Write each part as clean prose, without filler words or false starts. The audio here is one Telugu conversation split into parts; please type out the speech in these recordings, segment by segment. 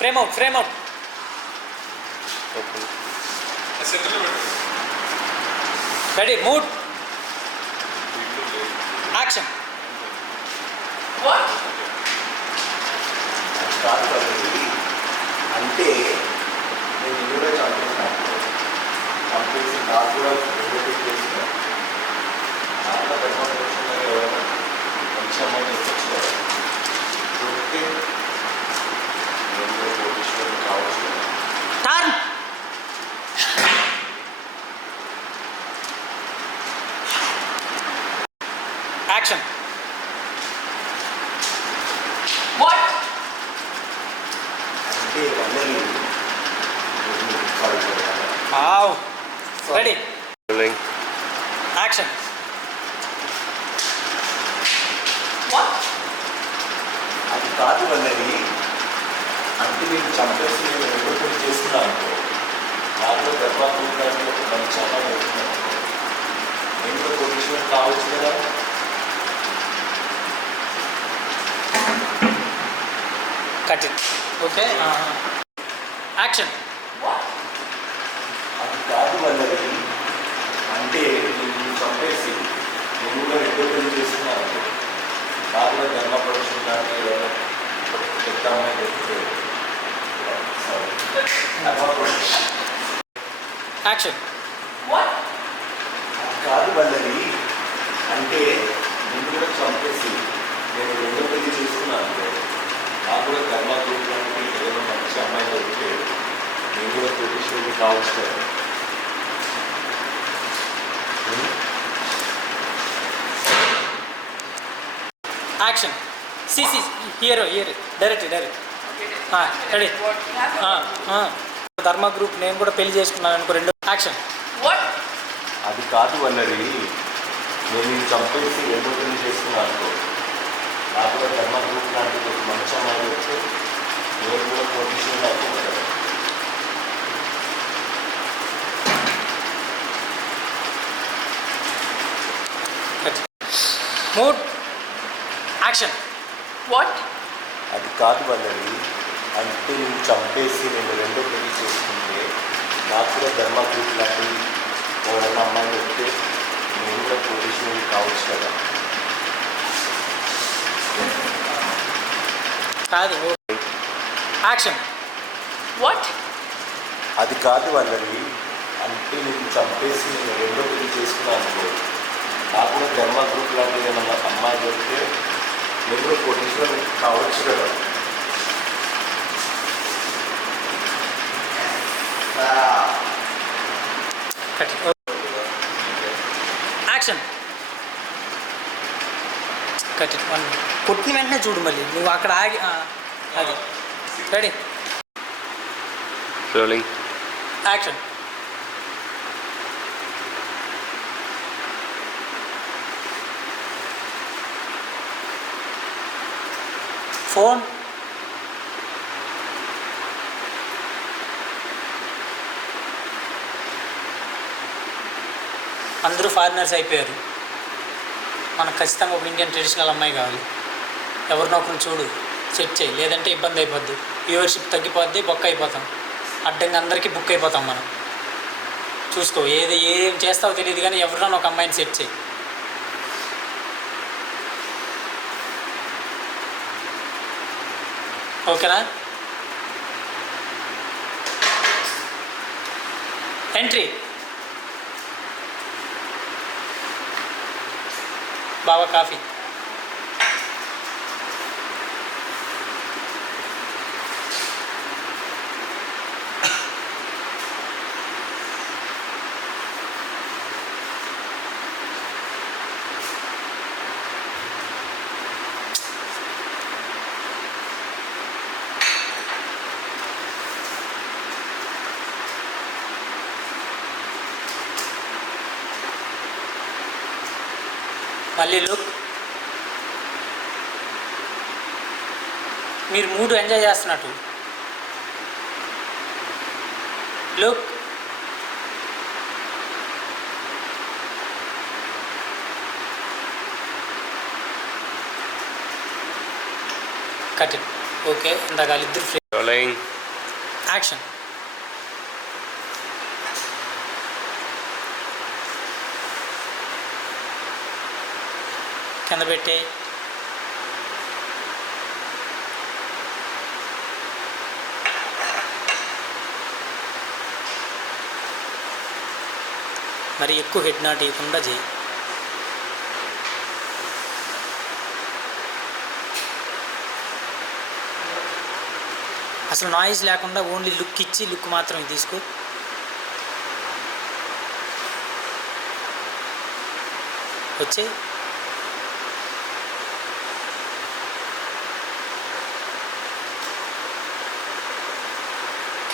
Frame out. Okay. Ready, mood. Action. What? అంటే నేను ఇందులో చంపేసినప్పుడు చంపేసి నాకు కూడా రిలేటివ్ చేస్తున్నాను చాలా పెద్ద ఎవరైనా మంచి అమ్మాయి వచ్చారు కొడితే నేను కూడా కోటీశ్వరుడు కావచ్చు. Turn. Action. What? అంటే వాళ్ళని Wow. Ready. Rolling. Action. What? అది కాదు వాళ్ళని అంటే నేను చంపేసి నేను ఎదుర్కొని చేస్తున్నాను నాకు గర్భాపూర్ణాన్ని ఒక మంచి అమ్మాయి వస్తున్నాను నేను కూడా కోటీశ్వరుడు కావచ్చు కదా. Cut it. Okay. Action. What? అది కాదు వాళ్ళని అంటే నేను చంపేసి నేను కూడా రెండో పెళ్లి చేస్తున్నాను నాకు కూడా ధర్మపరుషుడు లాంటి ఏదైనా పెద్ద అమ్మాయి దొరికితే Action. What? అది కాదు వాళ్ళని అంటే నేను కూడా చంపేసి నేను రెండో పెళ్లి చేసుకున్నాను నాకు కూడా ధర్మపరుషుడు లాంటి ఏదైనా మంచి అమ్మాయి దొరికితే నేను కూడా కోటీశ్వరుడు కావచ్చు కదా. Action. See. Here. Direct. Ready. What? ధర్మ గ్రూప్ నేను కూడా పెళ్లి చేసుకున్నాను అనుకో రెండు. యాక్షన్. What? అది కాదు వాళ్ళని నేను చంపేసి రెండో పెళ్లి చేసుకున్నాను అనుకో నాకు కూడా ధర్మ గ్రూప్ లాంటిది ఒక మంచి అమ్మాయి వస్తే నేను కూడా కోటీశ్వరుడు అవుతుంది కదా. మూడ్. యాక్షన్. What? అది కాదు వాళ్ళని అంటే నేను చంపేసి నేను రెండో పెళ్లి చేసుకుంటే నాకు కూడా ధర్మ గ్రూప్ లాంటి ఎవరైనా అమ్మాయి వస్తే నేను కూడా కోటీశ్వరుడు కావచ్చు కదా. కాదు. యాక్షన్. What? అది కాదు వాళ్ళని అంటే నేను చంపేసి నేను రెండో పెళ్లి చేసుకున్నాను అనుకో నాకు కూడా ధర్మ గ్రూప్ లాంటి ఏమన్నా అమ్మాయి దొరికితే నేను కూడా కోటీశ్వరుడు కావచ్చు కదా. యాక్షన్. Cut it. వన్ కొట్టిన వెంటనే చూడు మళ్ళీ నువ్వు అక్కడ ఆగి అది. రెడీ. Rolling. యాక్షన్. ఫోన్. అందరూ ఫారినర్స్ అయిపోయారు. మనకు ఖచ్చితంగా ఒక ఇండియన్ ట్రెడిషనల్ అమ్మాయి కావాలి. ఎవరినో ఒకరిని చూడు, సెట్ చేయి, లేదంటే ఇబ్బంది అయిపోద్ది. వ్యూవర్షిప్ తగ్గిపోద్ది, బొక్క అయిపోతాం. అడ్డంగా అందరికీ బుక్ అయిపోతాం మనం. చూసుకో, ఏం చేస్తావో తెలియదు కానీ ఎవరినో ఒక అమ్మాయిని సెట్ చేయి. ఓకేనా? ఎంట్రీ. బావా కాఫీ. మళ్ళీ లుక్. మీరు మూడు ఎంజాయ్ చేస్తున్నట్టు లుక్. Cut it. ఓకే, ఇందాక ఇద్దరు Rolling. యాక్షన్. కింద పెట్టి మరి ఎక్కువ హెడ్ నాట్ ఇవ్వకుండా చేయి. అసలు నాయిస్ లేకుండా ఓన్లీ లుక్ ఇచ్చి లుక్ మాత్రమే తీసుకో. వచ్చే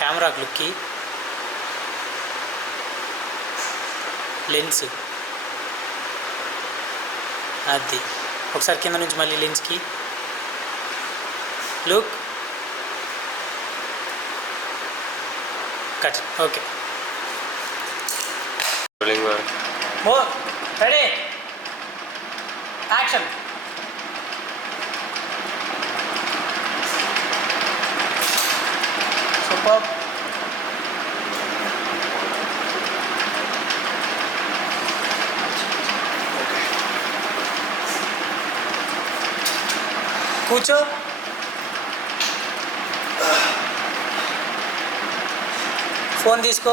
కెమెరాకి లుక్కి లెన్స్ అది ఒకసారి కింద నుంచి మళ్ళీ లెన్స్కి look cut. Okay more ready action. Super. కూర్చో. ఫోన్ తీసుకో.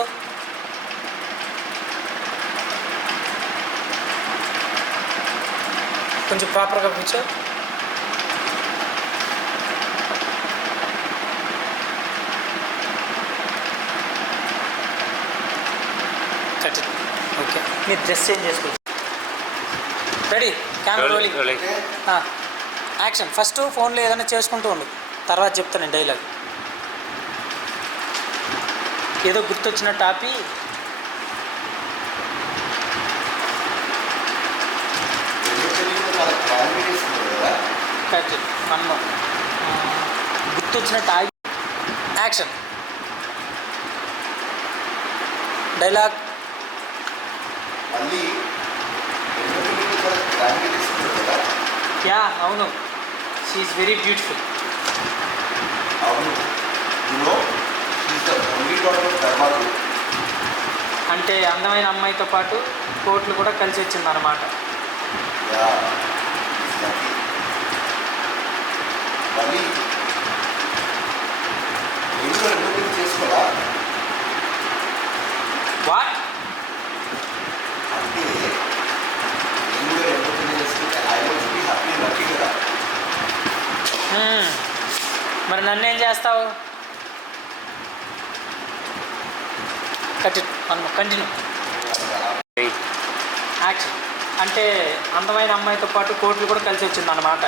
కొంచెం ప్రాపర్గా కూర్చో. కట్. ఓకే మీరు డ్రెస్ చేంజ్ చేసుకోవచ్చు. Ready camera rolling. Action. First ఫోన్లో ఏదైనా చేసుకుంటూ ఉండు, తర్వాత చెప్తాను డైలాగ్. ఏదో గుర్తొచ్చిన టాపి కరెక్ట్ మనం గుర్తొచ్చిన టాపి. యాక్షన్. డైలాగ్. యా అవును, షీ ఈజ్ వెరీ బ్యూటిఫుల్. అంటే అందమైన అమ్మాయితో పాటు కోట్లు కూడా కలిసి వచ్చింది అన్నమాట. వాట్ మరి నన్నేం చేస్తావు? కంటిన్యూ. యాక్షన్. అంటే అందమైన అమ్మాయితో పాటు కోట్లు కూడా కలిసి వచ్చింది అన్నమాట.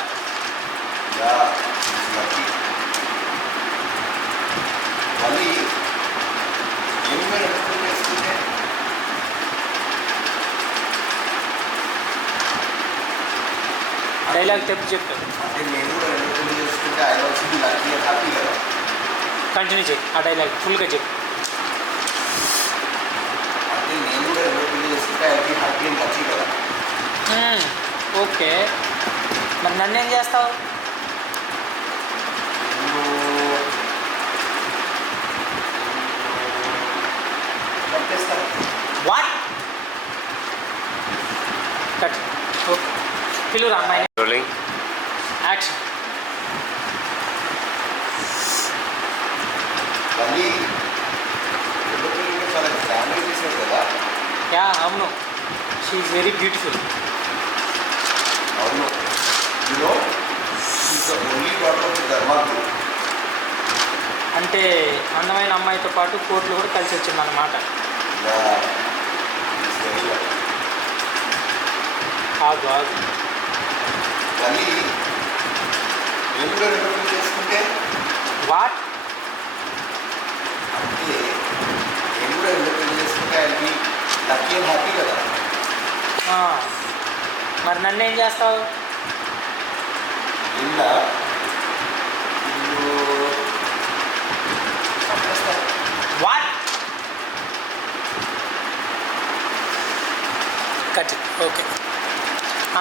డైలాగ్ చెప్పు చెప్పు. కంటిన్యూ చేయి ఆ డైలాగ్ ఫుల్గా చెప్పు. ఓకే మరి నన్నేం చేస్తావు? What cut. ఓకే పిలువురా అమ్మాయి. రోలింగ్. యాక్షన్. యా అవును, షీ ఈజ్ వెరీ బ్యూటిఫుల్. అవును, అంటే అందమైన అమ్మాయితో పాటు కోట్లు కూడా కలిసి వచ్చింది అన్నమాట. ఆగు ఆగు. చేసుకుంటే వాట్ అంటే నేను కూడా ఎందుకు పెళ్లి చేసుకుంటే ఆయనకి లక్కీ అండ్ హ్యాపీ కదా. మరి నన్నేం చేస్తావు? నిన్న వాట్ కట్. ఓకే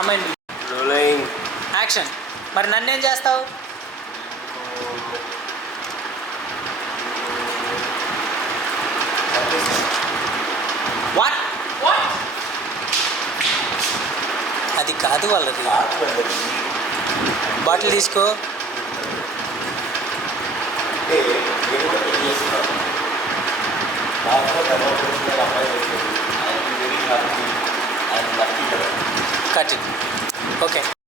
అమ్మాయి. రోలింగ్. యాక్షన్. మరి నన్నేం చేస్తావు? వాట్? What? అది కాదు వాళ్ళది. కాదు వల్లరి. బాటిల్ తీసుకో. అంటే నేను కూడా పెళ్లి చేస్తున్నాను. నాకు కూడా తర్వాత వచ్చిన అమ్మాయి దొరికింది. I'm very happy. I'm lucky కదా. Cut it. ఓకే.